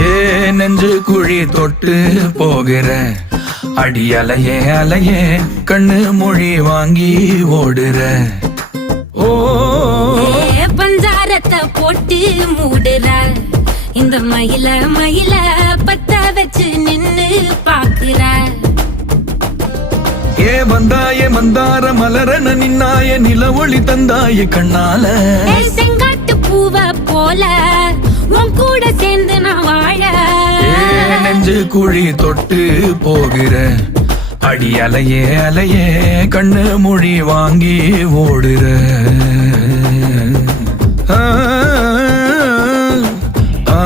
ஏ நெஞ்சு குழி தொட்டு போகிற அடி அலையே அலையே கண்ணு மொழி வாங்கி ஓடுற. ஓ பஞ்சாரத்தை போட்டு மூடுற இந்த மயில மயில பத்த வச்சு நின்னு பாக்குற. ஏ வந்தாய மந்தார மலரன நின்னாய நில ஒளி தந்தாய கண்ணால. செங்காட்டு பூவ போல உன் கூட சேர்ந்து நான் வாழ. நெஞ்சு குழி தொட்டு போகிற அடி அலையே அலையே கண்ணு மொழி வாங்கி ஓடுற. ஆ ஆ